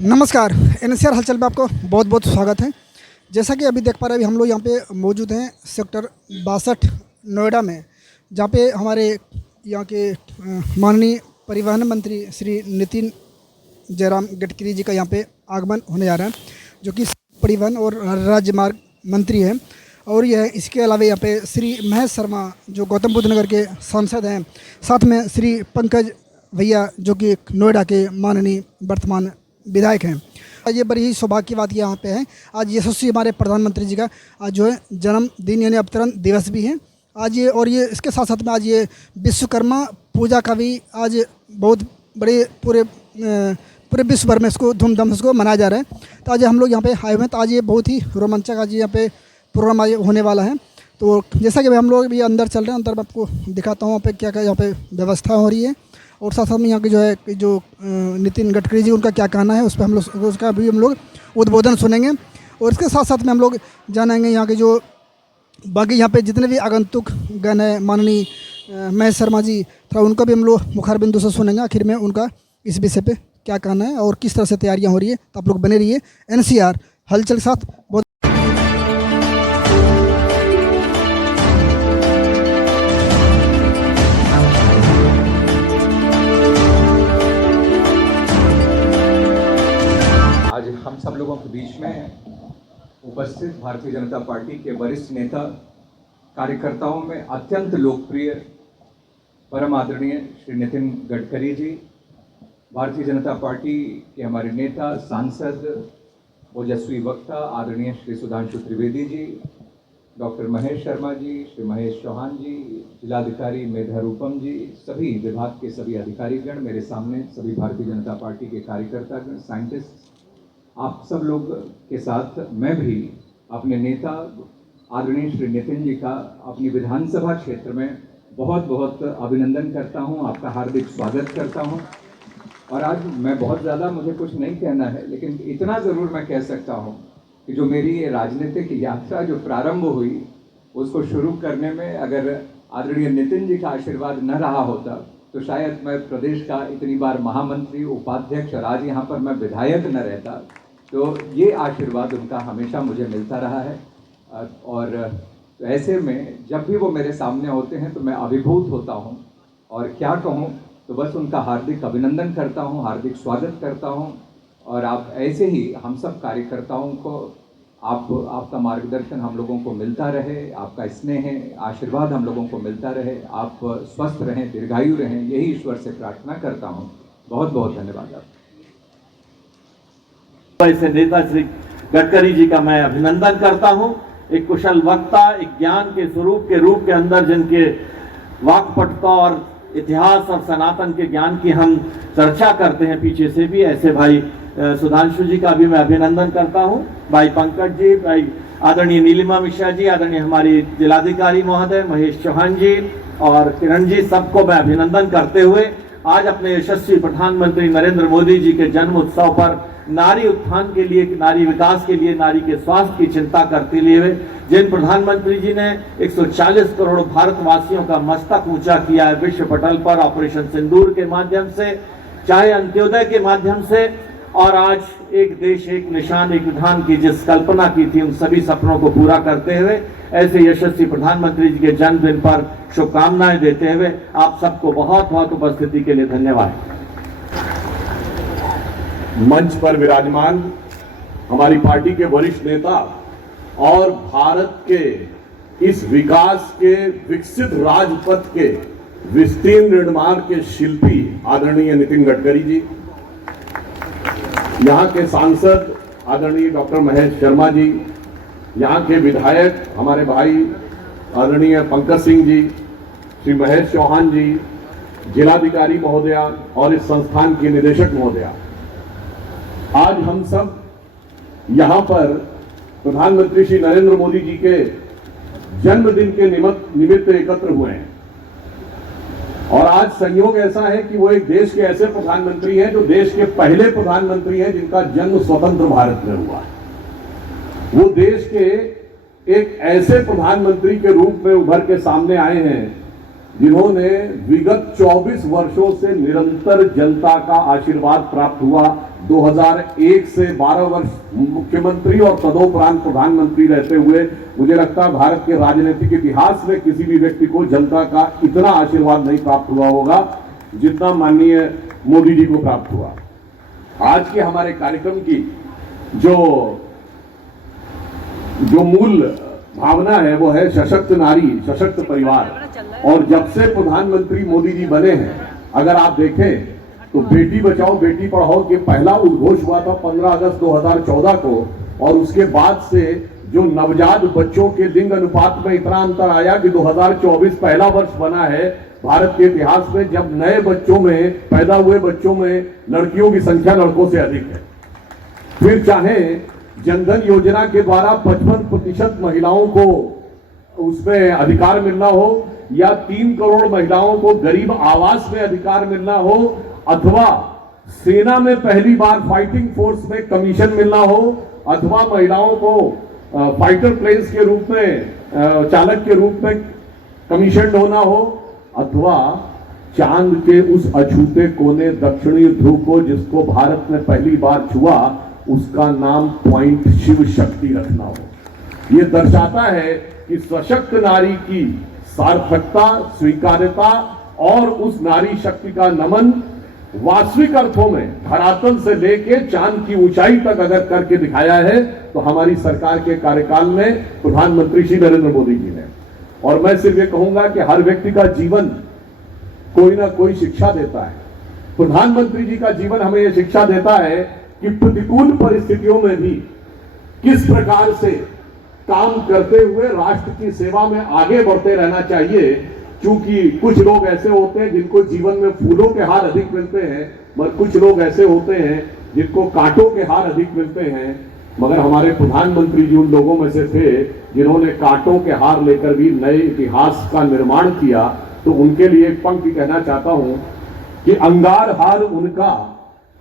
नमस्कार। एनसीआर हलचल में आपको बहुत बहुत स्वागत है। जैसा कि अभी देख पा रहे हैं, अभी हम लोग यहाँ पे मौजूद हैं सेक्टर 62 नोएडा में, जहाँ पे हमारे यहाँ के माननीय परिवहन मंत्री श्री नितिन जयराम गडकरी जी का यहाँ पे आगमन होने जा रहा है, जो कि परिवहन और राजमार्ग मंत्री हैं। और यह इसके अलावा यहाँ पे श्री महेश शर्मा जो गौतम बुद्ध नगर के सांसद हैं, साथ में श्री पंकज भैया जो कि नोएडा के माननीय वर्तमान विधायक हैं। ये बड़ी ही सौभाग्य की बात यहाँ पे है, आज यशस्वी हमारे प्रधानमंत्री जी का आज जो है जन्मदिन यानी अवतरण दिवस भी है आज ये। और ये इसके साथ साथ में आज ये विश्वकर्मा पूजा का भी आज बहुत बड़े पूरे विश्व भर में इसको धूमधाम से इसको मनाया जा रहा है। तो आज हम लोग यहाँ पे आए हुए हैं, तो आज ये बहुत ही रोमांचक आज यहाँ पे प्रोग्राम आज होने वाला है। तो जैसा कि हम लोग भी अंदर चल रहे हैं, अंदर मैं आपको दिखाता हूँ यहाँ पे क्या क्या यहाँ पे व्यवस्था हो रही है, और साथ साथ में यहाँ के जो है जो नितिन गडकरी जी उनका क्या कहना है उस पर हम लोग उसका भी हम लोग उद्बोधन सुनेंगे। और इसके साथ साथ में हम लोग जानेंगे यहाँ के जो बाकी यहाँ पे जितने भी आगंतुक गण हैं, माननीय महेश शर्मा जी, थोड़ा उनका भी हम लोग मुखार बिंदु से सुनेंगे आखिर में उनका इस विषय पे क्या कहना है और किस तरह से तैयारियाँ हो रही है। तो आप लोग बने रहिए एनसीआर हलचल के साथ। बहुत हम सब लोगों के बीच में उपस्थित भारतीय जनता पार्टी के वरिष्ठ नेता, कार्यकर्ताओं में अत्यंत लोकप्रिय परम आदरणीय श्री नितिन गडकरी जी, भारतीय जनता पार्टी के हमारे नेता, सांसद, ओजस्वी वक्ता आदरणीय श्री सुधांशु त्रिवेदी जी, डॉक्टर महेश शर्मा जी, श्री महेश चौहान जी, जिलाधिकारी मेधा रूपम जी, सभी विभाग के सभी अधिकारीगण, मेरे सामने सभी भारतीय जनता पार्टी के कार्यकर्तागण, साइंटिस्ट, आप सब लोग के साथ मैं भी अपने नेता आदरणीय श्री नितिन जी का अपनी विधानसभा क्षेत्र में बहुत बहुत अभिनंदन करता हूं, आपका हार्दिक स्वागत करता हूं। और आज मैं बहुत ज़्यादा मुझे कुछ नहीं कहना है, लेकिन इतना ज़रूर मैं कह सकता हूं कि जो मेरी ये राजनीतिक यात्रा जो प्रारंभ हुई, उसको शुरू करने में अगर आदरणीय नितिन जी का आशीर्वाद न रहा होता तो शायद मैं प्रदेश का इतनी बार महामंत्री, उपाध्यक्ष और आज यहाँ पर मैं विधायक न रहता। तो ये आशीर्वाद उनका हमेशा मुझे मिलता रहा है। और ऐसे में जब भी वो मेरे सामने होते हैं तो मैं अभिभूत होता हूँ, और क्या कहूँ, तो बस उनका हार्दिक अभिनंदन करता हूँ, हार्दिक स्वागत करता हूँ। और आप ऐसे ही हम सब कार्यकर्ताओं को आपका मार्गदर्शन हम लोगों को मिलता रहे, आपका स्नेह आशीर्वाद हम लोगों को मिलता रहे, आप स्वस्थ रहें, दीर्घायु रहें, यही ईश्वर से प्रार्थना करता हूँ। बहुत बहुत धन्यवाद आपका। ऐसे नेता श्री गडकरी जी का मैं अभिनंदन करता हूं। एक कुशल वक्ता, एक ज्ञान के स्वरूप के रूप के अंदर जिनके वाक्पटुता और इतिहास और सनातन के ज्ञान की हम चर्चा करते हैं पीछे से भी, ऐसे भाई सुधांशु जी का भी मैं अभिनंदन करता हूं। भाई पंकज जी, भाई आदरणीय नीलिमा मिश्रा जी, आदरणीय हमारी जिलाधिकारी महोदय महेश चौहान जी और किरण जी, सबको मैं अभिनंदन करते हुए आज अपने यशस्वी प्रधानमंत्री नरेंद्र मोदी जी के जन्म उत्सव पर नारी उत्थान के लिए, नारी विकास के लिए, नारी के स्वास्थ्य की चिंता करते हुए जिन प्रधानमंत्री जी ने 140 करोड़ भारतवासियों का मस्तक ऊंचा किया है विश्व पटल पर, ऑपरेशन सिंदूर के माध्यम से, चाहे अंत्योदय के माध्यम से, और आज एक देश एक निशान एक विधान की जिस कल्पना की थी, उन सभी सपनों को पूरा करते हुए ऐसे यशस्वी प्रधानमंत्री जी के जन्मदिन पर शुभकामनाएं देते हुए आप सबको बहुत बहुत उपस्थिति के लिए धन्यवाद। मंच पर विराजमान हमारी पार्टी के वरिष्ठ नेता और भारत के इस विकास के विकसित राजपथ के विस्तीर्ण निर्माण के शिल्पी आदरणीय नितिन गडकरी जी, यहाँ के सांसद आदरणीय डॉक्टर महेश शर्मा जी, यहाँ के विधायक हमारे भाई आदरणीय पंकज सिंह जी, श्री महेश चौहान जी, जिलाधिकारी महोदया और इस संस्थान की निदेशक महोदया, आज हम सब यहाँ पर प्रधानमंत्री श्री नरेंद्र मोदी जी के जन्मदिन के निमित्त एकत्र हुए हैं। और आज संयोग ऐसा है कि वो एक देश के ऐसे प्रधानमंत्री हैं जो देश के पहले प्रधानमंत्री हैं जिनका जन्म स्वतंत्र भारत में हुआ है। वो देश के एक ऐसे प्रधानमंत्री के रूप में उभर के सामने आए हैं जिन्होंने विगत 24 वर्षों से निरंतर जनता का आशीर्वाद प्राप्त हुआ, 2001 से 12 वर्ष मुख्यमंत्री और तदोपरांत प्रधानमंत्री रहते हुए मुझे लगता है भारत के राजनीतिक इतिहास में किसी भी व्यक्ति को जनता का इतना आशीर्वाद नहीं प्राप्त हुआ होगा जितना माननीय मोदी जी को प्राप्त हुआ। आज के हमारे कार्यक्रम की जो मूल भावना है वो है सशक्त नारी सशक्त परिवार। और जब से प्रधानमंत्री मोदी जी बने हैं, अगर आप देखें तो बेटी बचाओ बेटी पढ़ाओ के पहला उद्घोष हुआ था 15 अगस्त 2014 को, और उसके बाद से जो नवजात बच्चों के लिंग अनुपात में इतना अंतर आया कि 2024 पहला वर्ष बना है भारत के इतिहास में जब नए बच्चों में पैदा हुए बच्चों में लड़कियों की संख्या लड़कों से अधिक है। फिर चाहे जनधन योजना के द्वारा 55% महिलाओं को उसमें अधिकार मिलना हो, या 3 करोड़ महिलाओं को गरीब आवास में अधिकार मिलना हो, अथवा सेना में पहली बार फाइटिंग फोर्स में कमीशन मिलना हो, अथवा महिलाओं को फाइटर प्लेन्स के रूप में चालक के रूप में कमीशन होना हो, अथवा चांद के उस अछूते कोने दक्षिणी ध्रुव को जिसको भारत ने पहली बार छुआ उसका नाम पॉइंट शिव शक्ति रखना हो। यह दर्शाता है कि सशक्त नारी की सार्थकता, स्वीकार्यता और उस नारी शक्ति का नमन वास्तविक अर्थों में धरातल से लेके चांद की ऊंचाई तक अगर करके दिखाया है तो हमारी सरकार के कार्यकाल में प्रधानमंत्री श्री नरेंद्र मोदी जी ने। और मैं सिर्फ ये कहूंगा कि हर व्यक्ति का जीवन कोई ना कोई शिक्षा देता है। प्रधानमंत्री जी का जीवन हमें यह शिक्षा देता है कि प्रतिकूल परिस्थितियों में भी किस प्रकार से काम करते हुए राष्ट्र की सेवा में आगे बढ़ते रहना चाहिए। क्योंकि कुछ लोग ऐसे होते हैं जिनको जीवन में फूलों के हार अधिक मिलते हैं, मगर कुछ लोग ऐसे होते हैं जिनको कांटों के हार अधिक मिलते हैं। मगर हमारे प्रधानमंत्री जी उन लोगों में से थे जिन्होंने कांटों के हार लेकर भी नए इतिहास का निर्माण किया। तो उनके लिए एक पंक्ति कहना चाहता हूं कि अंगार हार उनका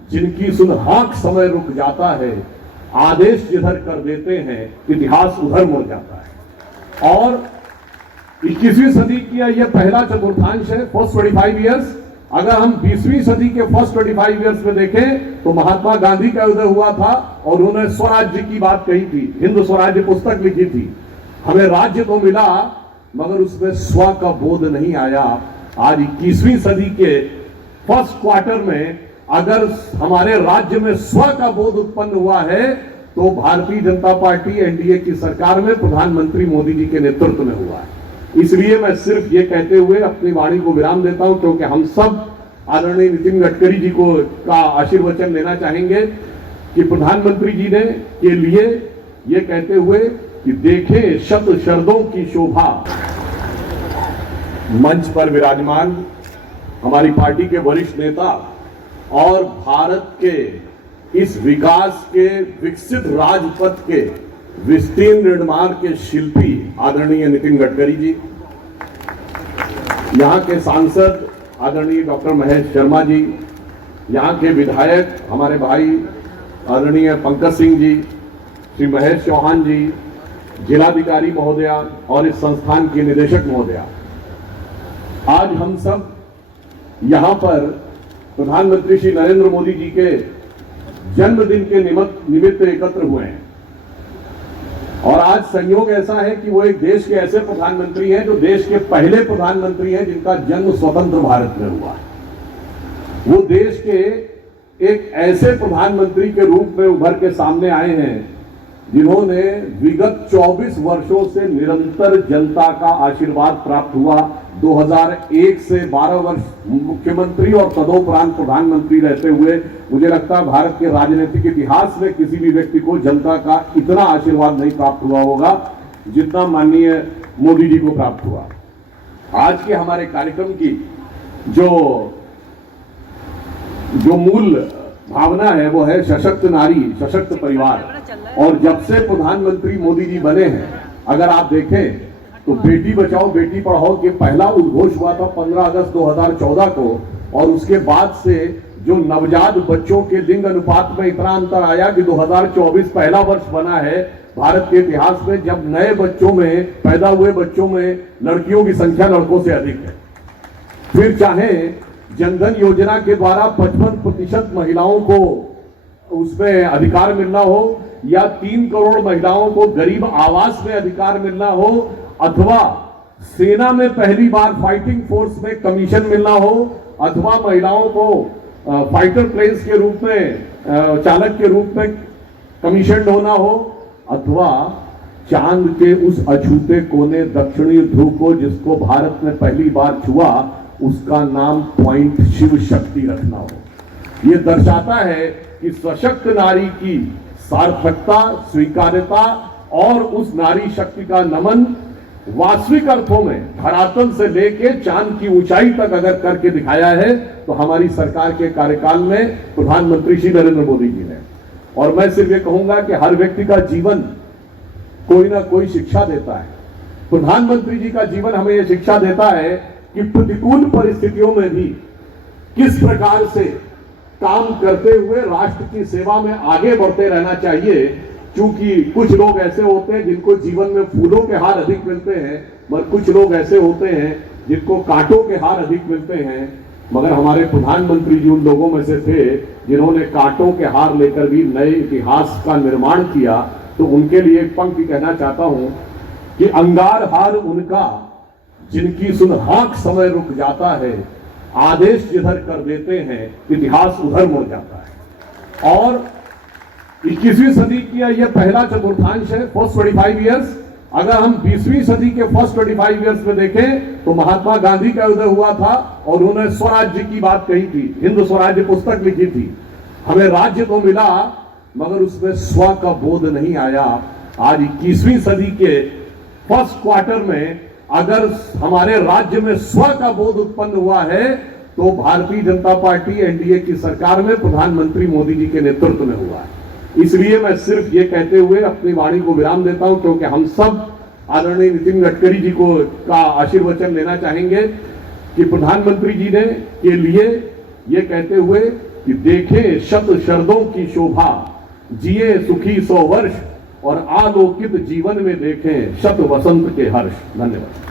जिनकी सुन हाँक समय रुक जाता है, आदेश जिधर कर देते हैं इतिहास उधर मुड़ जाता है। और 21वीं सदी की यह पहला चतुर्थांश है, फर्स्ट 25 ईयर्स। अगर हम 20वीं सदी के फर्स्ट 25 ईयर्स में देखें तो महात्मा गांधी का उदय हुआ था और उन्होंने स्वराज्य की बात कही थी, हिंद स्वराज्य पुस्तक लिखी थी। हमें राज्य तो मिला मगर उसमें स्व का बोध नहीं आया। आज 21वीं सदी के फर्स्ट क्वार्टर में अगर हमारे राज्य में स्व का बोध उत्पन्न हुआ है तो भारतीय जनता पार्टी एनडीए की सरकार में प्रधानमंत्री मोदी जी के नेतृत्व में हुआ है। इसलिए मैं सिर्फ ये कहते हुए अपनी वाणी को विराम देता हूं, क्योंकि हम सब आदरणीय नितिन गडकरी जी को का आशीर्वचन लेना चाहेंगे कि प्रधानमंत्री जी ने के लिए ये कहते हुए कि देखें शत शरदों की शोभा। मंच पर विराजमान हमारी पार्टी के वरिष्ठ नेता और भारत के इस विकास के विकसित राजपथ के विस्तीर्ण निर्माण के शिल्पी आदरणीय नितिन गडकरी जी, यहाँ के सांसद आदरणीय डॉक्टर महेश शर्मा जी, यहाँ के विधायक हमारे भाई आदरणीय पंकज सिंह जी, श्री महेश चौहान जी, जिलाधिकारी महोदया और इस संस्थान की निदेशक महोदया, आज हम सब यहाँ पर प्रधानमंत्री श्री नरेंद्र मोदी जी के जन्मदिन के निमित्त एकत्र हुए हैं। और आज संयोग ऐसा है कि वो एक देश के ऐसे प्रधानमंत्री हैं जो देश के पहले प्रधानमंत्री हैं जिनका जन्म स्वतंत्र भारत में हुआ है। वो देश के एक ऐसे प्रधानमंत्री के रूप में उभर के सामने आए हैं जिन्होंने विगत 24 वर्षों से निरंतर जनता का आशीर्वाद प्राप्त हुआ। 2001 से 12 वर्ष मुख्यमंत्री और तदोपरांत प्रधानमंत्री रहते हुए मुझे लगता है भारत के राजनीतिक इतिहास में किसी भी व्यक्ति को जनता का इतना आशीर्वाद नहीं प्राप्त हुआ होगा जितना माननीय मोदी जी को प्राप्त हुआ। आज के हमारे कार्यक्रम की जो मूल भावना है वो है सशक्त नारी सशक्त परिवार। और जब से प्रधानमंत्री मोदी जी बने हैं, अगर आप देखें तो बेटी बचाओ बेटी पढ़ाओ के पहला उद्घोष हुआ था 15 अगस्त 2014 को, और उसके बाद से जो नवजात बच्चों के लिंग अनुपात में इतना अंतर आया कि 2024 पहला वर्ष बना है भारत के इतिहास में जब नए बच्चों में पैदा हुए बच्चों में लड़कियों की संख्या लड़कों से अधिक है। फिर चाहे जनधन योजना के द्वारा 55% महिलाओं को उसमें अधिकार मिलना हो, या 3 करोड़ महिलाओं को गरीब आवास में अधिकार मिलना हो, अथवा सेना में पहली बार फाइटिंग फोर्स में कमीशन मिलना हो, अथवा महिलाओं को फाइटर प्लेन्स के रूप में चालक के रूप में कमीशन होना हो, अथवा चांद के उस अछूते कोने दक्षिणी ध्रुव को जिसको भारत ने पहली बार छुआ उसका नाम पॉइंट शिव शक्ति रखना हो। यह दर्शाता है कि सशक्त नारी की सार्थकता, स्वीकार्यता और उस नारी शक्ति का नमन वास्तविक अर्थों में धरातल से लेके चांद की ऊंचाई तक अगर करके दिखाया है तो हमारी सरकार के कार्यकाल में प्रधानमंत्री श्री नरेंद्र मोदी जी ने। और मैं सिर्फ ये कहूंगा कि हर व्यक्ति का जीवन कोई ना कोई शिक्षा देता है। प्रधानमंत्री जी का जीवन हमें यह शिक्षा देता है कि प्रतिकूल परिस्थितियों में भी किस प्रकार से काम करते हुए राष्ट्र की सेवा में आगे बढ़ते रहना चाहिए। क्योंकि कुछ लोग ऐसे होते हैं जिनको जीवन में फूलों के हार अधिक मिलते हैं, मगर कुछ लोग ऐसे होते हैं जिनको कांटों के हार अधिक मिलते हैं। मगर हमारे प्रधानमंत्री जी उन लोगों में से थे जिन्होंने कांटों के हार लेकर भी नए इतिहास का निर्माण किया। तो उनके लिए एक पंक्ति कहना चाहता हूं कि अंगार हार उनका जिनकी सुन हाँक समय रुक जाता है, आदेश जिधर कर देते हैं इतिहास उधर मुड़ जाता है। और 21वीं सदी की यह पहला चतुर्थांश है, फर्स्ट 25 ईयर्स। अगर हम 20वीं सदी के फर्स्ट 25 ईयर्स में देखें तो महात्मा गांधी का उदय हुआ था और उन्होंने स्वराज्य की बात कही थी, हिंद स्वराज्य पुस्तक लिखी थी। हमें राज्य तो मिला मगर उसमें स्व का बोध नहीं आया। आज 21वीं सदी के फर्स्ट क्वार्टर में अगर हमारे राज्य में स्व का बोध उत्पन्न हुआ है तो भारतीय जनता पार्टी एनडीए की सरकार में प्रधानमंत्री मोदी जी के नेतृत्व में हुआ है। इसलिए मैं सिर्फ ये कहते हुए अपनी वाणी को विराम देता हूं, क्योंकि हम सब आदरणीय नितिन गडकरी जी को का आशीर्वचन लेना चाहेंगे कि प्रधानमंत्री जी ने के लिए ये कहते हुए कि देखें शत शरदों की शोभा, जिए सुखी 100 वर्ष और आलोकित जीवन में देखें शत वसंत के हर्ष। धन्यवाद।